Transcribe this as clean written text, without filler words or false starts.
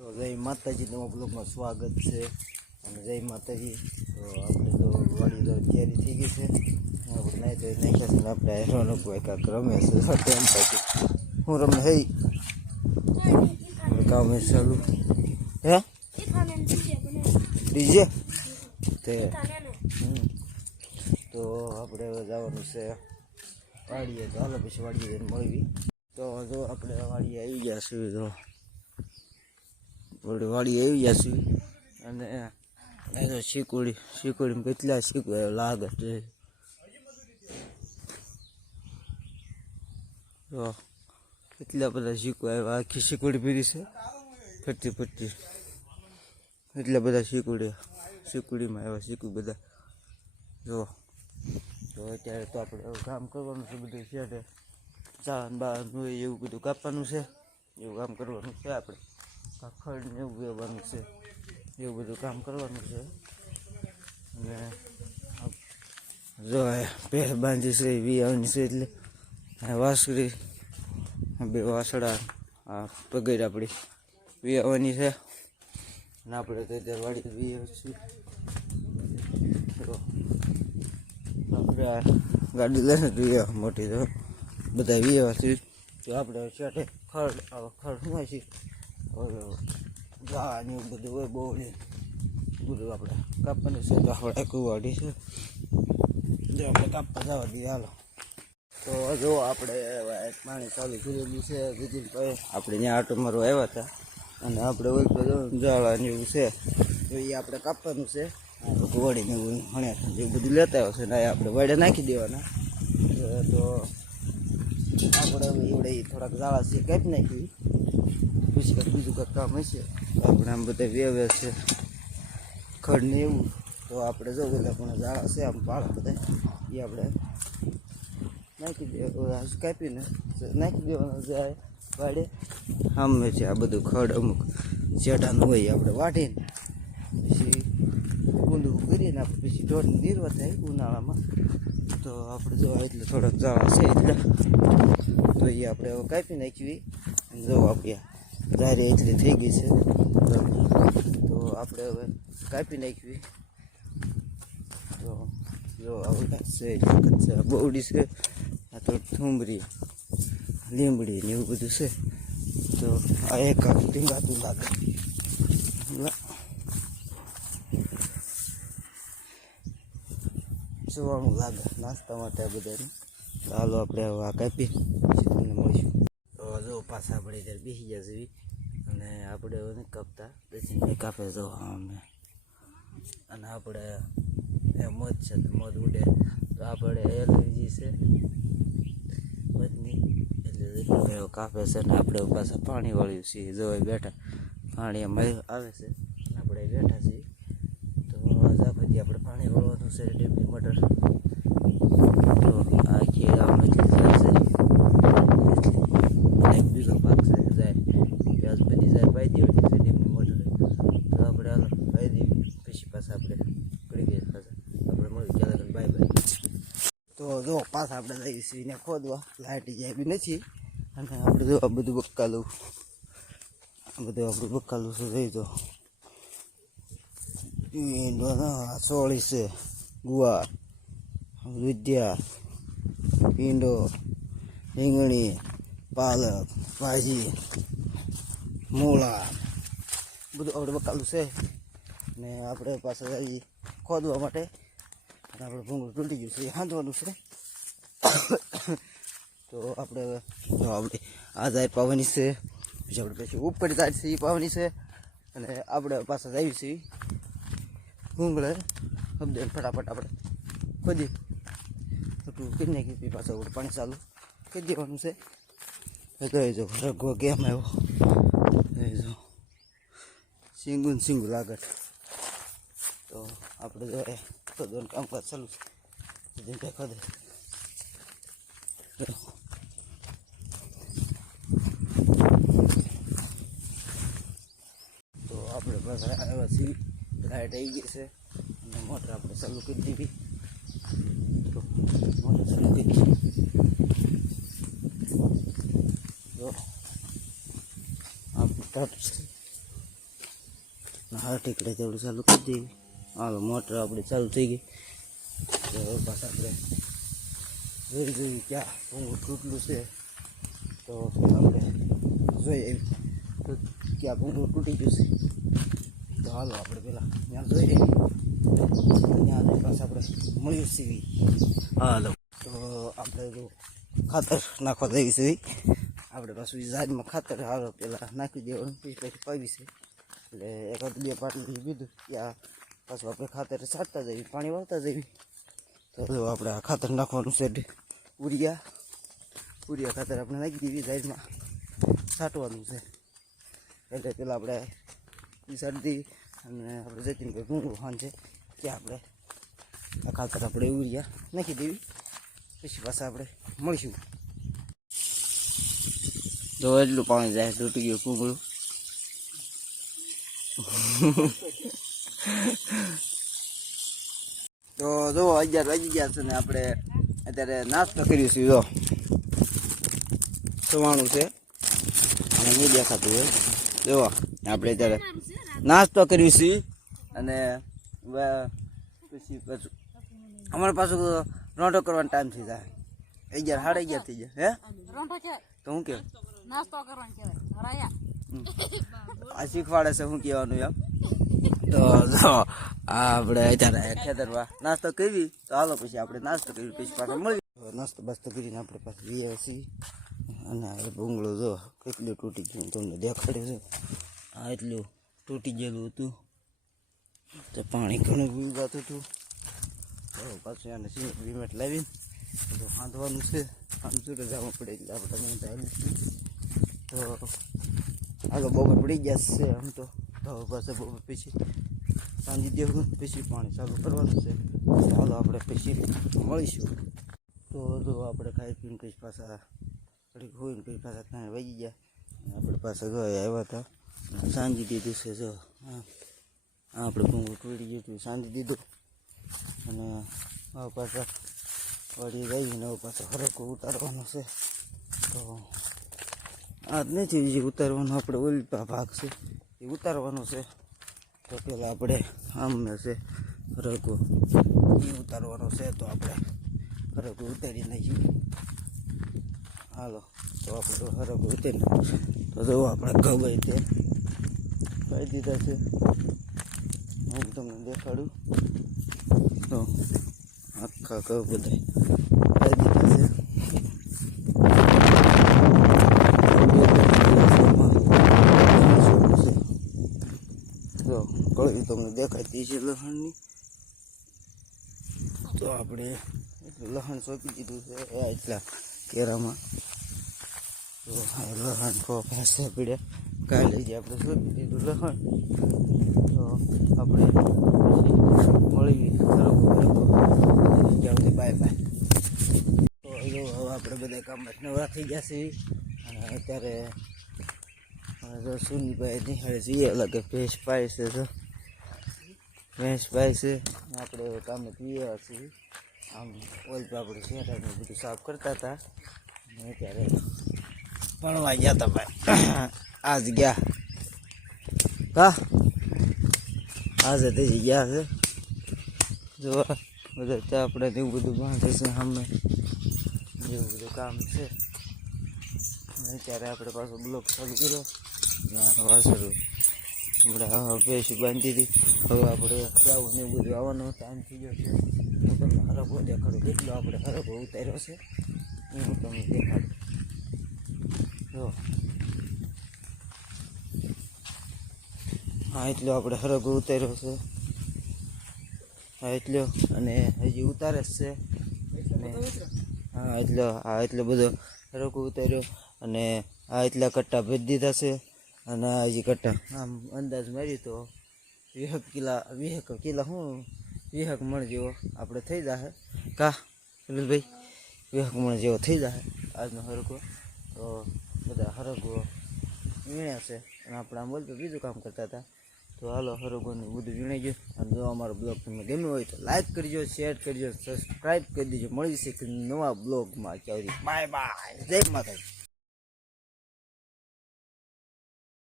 તો જય માતાજી, નવા બ્લોગમાં સ્વાગત છે. અને જય માતાજી. તો આપણે તો વાડી તો તૈયારી થઈ ગઈ છે. આપણે નાઈ તો નાખ્યા છે. આપણે હેરોનો કોઈ કાંક રમે છે એમ પાછી હું રમે હઈ કામ ચાલુ હે ડીજે તે તો આપણે હવે જવાનું છે વાડીએ. તો હાલો પછી વાડીએ જઈને મળવી. તો જો આપણે વાડીએ આવી ગયા છીએ. તો વાડી આવી જશે અને શીકોડી કેટલા શીખવા લાગે છે. તો કેટલા બધા શીખવા આવ્યા. આખી શીકોડી પીરી છે ફરતી ફરતી. એટલા બધા શીકોડીમાં આવ્યા શીખું બધા. જો તો અત્યારે તો આપણે કામ કરવાનું છે બધું છે. ચાન બાનું એવું બધું કાપવાનું છે. એવું કામ કરવાનું છે. આપણે ખડ ને એવું વેવાનું છે. એવું બધું કામ કરવાનું છે. અને જો પેર બાંધી છે વિયાવાની છે. એટલે વાસળી બે વાસળા આ પગડ આપણી વિયાવાની છે. અને આપણે તો અત્યારે વાડી વિયા છીએ. આપણે આ ગાડી લઈને વિયા મોટી તો બધા વિયા છીએ. તો આપણે છેટે ખડ શું છે ગા ને એવું બધું હોય બહુ બધું આપણે કાપવાનું છે. તો આપણે કુવાડી છે જે આપણે કાપવા જવા દઈએ. હાલો તો જો આપણે પાણી ચાલુ કરેલું છે. વિજયભાઈ આપણે ત્યાં આટો મારવા આવ્યા હતા. અને આપણે હોય તો જાળા ને એવું છે તો એ આપણે કાપવાનું છે. કુવાડીને એવું હણ્યા એવું બધું લેતા આવ્યો છે ને આપણે વાડે નાખી દેવાના. તો આપણે એવડે થોડાક જાળા છે કાપી નાખી. પછી કંઈક બીજું કંઈક કામ હશે આપણે આમ બધા વેવે છે ખડ ને એવું. તો આપણે જો બધા પણ ઝાડા છે આમ પાળા બધા એ આપણે નાખી દેવા કાપીને નાખી દેવાનું જાય વાડે. આમ છે આ બધું ખડ અમુક ચેટાનું હોય આપણે વાટીને પછી ઊંધું કરીને આપણે પછી ઢોરને નીરવા થાય ઉનાળામાં. તો આપણે જો એટલે થોડાક ઝાડા છે એટલે તો એ આપણે હવે કાપી નાખવી. જો આપણે ધારી એટલી થઈ ગઈ છે તો આપણે હવે કાપી નાખવી. તો જો આવું છે બહુડી છે. આ તો થુંબરી લીમડી ને એવું બધું છે. તો આ એક ટીંગાતું લાગે જોવાનું લાગે નાસ્તા માટે આ બધાને. હાલો આપણે હવે આ કાપી તમને મળીશું. તો જો પાછા આપણે ત્યારે બેસી ગયા છે અને આપણે હવે નહીં કાપતા પછી કાપે જો અમે. અને આપણે એ મધ છે તો મધ ઉડે તો આપણે એલર્જી છે મધની એટલે કાપે છે. ને આપણે પાછા પાણી વાળ્યું છીએ. જો બેઠા પાણી એમ આવે છે આપણે બેઠા છીએ. તો પછી આપણે પાણી વાળવાનું છે ડેબની મોટર. તો આ ખેડામાં એટલી જાય છે એક બીજો ભાગ છે જાય વ્યાજ બધી જાય પાઈ દેવાની છે ડેબની મોટર. તો આપણે હાલો પાઈ દેવી પછી પાછા આપણે પડી ગયા પાછા આપણે મળી ચાલે બાય બાય. તો જો પાછા આપણે જઈએ છીએ ને ખોદવા. લાઇટ જાય બી નથી. અને આપણે જો આ બધું બકાલું આપણું બકાલું છે. જઈ તો ચોળી છે ગુવાર દૂધિયા ભીંડો રીંગણી પાલક ભાજી મૂળા બધું આપણે બકાલું છે. ને આપણે પાછા જઈએ ખોદવા માટે. અને આપણે ભૂંગળું તૂટી ગયું છે એ હાંધવાનું છે. તો આપણે આ જાય પાવાની છે પછી આપણે પછી ઉપર જાય છે એ પાવાની છે. અને આપણે પાછા જઈએ છીએ ભૂંગળે સમજે ફટાફટ આપણે ખોદી એટલું કરી નાખી. પાછા ઉપર પાણી ચાલુ કરી દેવાનું છે. કહી જો રગો કેમ આવ્યો કહી જો સિંગું લાગે. તો આપણે જો ખોદવાનું કામકાજ ચાલુ છે ખોદે. તો આપણે પાછા આવ્યા છીએ. લાઇટ આવી ગઈ છે અને મોટર આપણે ચાલુ કરી દીધી. તો મોટર ચાલુ કરી તો આપણે હા ટીકડે તેવડું ચાલુ કરી દઈએ. હાલો મોટર આપણે ચાલુ થઈ ગઈ. તો બસ આપણે જોઈ ક્યાં ભૂંગળું તૂટલું છે. તો આપણે જોઈએ તો ક્યાં ભૂંગળું તૂટી ગયું છે. તો હાલો આપણે પેલા ત્યાં જોઈએ ત્યાં પાછા આપણે મળ્યું સીવી. હાલો તો આપણે જો ખાતર નાખવા દેવી છે. આપણે પાછું ઝાડમાં ખાતર હાલો પેલા નાખી દેવાનું પછી પાવી છે. એટલે એકાદ બે પાટલું લીધું ત્યાં પાછું આપણે ખાતર છાંટતા જઈએ, પાણી વાળતા જઈએ. તો જો આપણે આ ખાતર નાખવાનું છે. ઉરિયા ખાતર આપણે નાખી દેવી, ઝાડમાં છાંટવાનું છે. એટલે પેલા આપણે છાંટી દઈએ અને આપણે જતીનભાઈ ભૂંગળું ખાન છે ત્યાં આપણે આ ખાતર આપણે ઉરિયા નાખી દેવી. પછી પાછા આપણે મળીશું. જો એટલું પાણી જાય, તૂટી ગયું ભૂંગળું. તો જો 11 વાગી ગયા છે ને આપણે અત્યારે નાસ્તો કર્યું છે. જો સવાણું છે અને નહીં દેખાતું હોય. જો આપણે અત્યારે નાસ્તો કર્યું છે અને પછી પાછું અમારે પાછું રોંઢો કરવાનો ટાઈમ થઈ જાય. 11 સાડા 11 થઈ જાય. હે તો હું કેવું નાસ્તો કરવાનો કહેવાય. આ શીખવાડે છે શું કહેવાનું એમ. તો જો આપણે અત્યારે ખેતરમાં નાસ્તો કરવી. તો હાલો પછી આપણે નાસ્તો કરવી, પછી પાછા મળી નાસ્તો બાસ્તો કરીને આપણે પાછું જઈએ છીએ. અને એ ભૂંગળું જો કેટલું તૂટી ગયું તમને દેખાડ્યું છે. આ એટલું તૂટી ગયેલું હતું. તો પાણી ઘણું પીવાતું હતું. તો પાછું એને સિમેન્ટ લાવીને તો બાંધવાનું છે. આમ સુરત જવું પડે એટલે આપણે ચાલ્યું છીએ. તો હાલો બપોર પડી ગયા છે આમ તો પાછા બપોર પછી સાંજી દેવું, પછી પાણી ચાલુ કરવાનું છે. ચાલો આપણે પછી મળીશું. તો જો આપણે ખાઈ પીને પછી પાછા ઘડીક હોઈને પછી પાછા 3 વાગી ગયા. આપણે પાછા ગયા આવ્યા હતા, સાંજી દીધું છે. જો આપણે ભૂંગળું તૂટી ગયું હતું, સાંજી દીધું. અને હવે પાછા વળી ગઈને હવે પાછો હરકો ઉતારવાનો છે. તો આ જ નથી જે ઉતારવાનો, આપણે ઓલી ભાગ છે એ ઉતારવાનો છે. તો પેલા આપણે આમ છે હરકો એ ઉતારવાનો છે. તો આપણે હરકો ઉતારી નાખીએ. હાલો તો આપણે હરકો ઉતારી તો જો આપણે ખબર તે કહી દીધા છે. હું તમને દેખાડું તો આખા કહું બધા કહી દીધા છે. કળી તમને દેખાતી છે લસણની. તો આપણે લસણ સોંપી દીધું છે એટલા કેરામાં. તો લસણ પાસે પીડ્યા કાલે જ આપણે સોંપી દીધું લસણ. તો આપણે મળી જાઉં બાય બાય. તો હવે આપણે બધા કામમાં નવરા થઈ ગયા છીએ. અને અત્યારે સુનીભાઈ નિહાળે જઈએ અલગ ભેંસ પાય છે. તો ભેંસ પાય છે આપણે કામે પીએ છીએ. આમ ઓલ આપણે શેઠાને બધું સાફ કરતા હતા. અને અત્યારે ભણવા ગયા હતા ભાઈ. આજ ગયા કા આજે તે ગયા છે. જો બધા ત્યાં આપણે એવું બધું બાંધે છે સામે, એવું બધું કામ છે. અત્યારે આપણે પાછો બ્લોક ચાલુ કર્યો. વાસરું આપણે ભેંસી બાંધી દીધી. હવે આપણે જવું ને એવું બધું આવવાનો ટાઈમ થઈ ગયો છે. હું તમને હરકો દેખાડું કેટલો આપણે હરકો ઉતાર્યો છે એ હું તમને દેખાડું. જો હા એટલો આપણે હરકો ઉતાર્યો છે. હા એટલો અને હજી ઉતારે જ છે. હા એટલો બધો હરકો ઉતાર્યો. અને આ એટલા કટ્ટા ભેજ દીધા છે. અને આ હજી કટ્ટા આમ અંદાજ માર્યું તો 20 કિલા શું 20 મણ જેવો આપણે થઈ જશે. કા સુનિલભાઈ 20 મણ જેવો થઈ જશે આજનો હરકો. તો બધા હરકો વીણ્યા છે. અને આપણે આમ બોલતો બીજું કામ કરતા હતા. તો હાલો હરકોને બધું વીણાઈ ગયું. અને જો અમારો બ્લોગ તમને ગમ્યો હોય તો લાઈક કરજો, શેર કરજો, સબસ્ક્રાઈબ કરી દેજો. મળી છે નવા બ્લોગમાં. બાય બાય, જય માતાજી.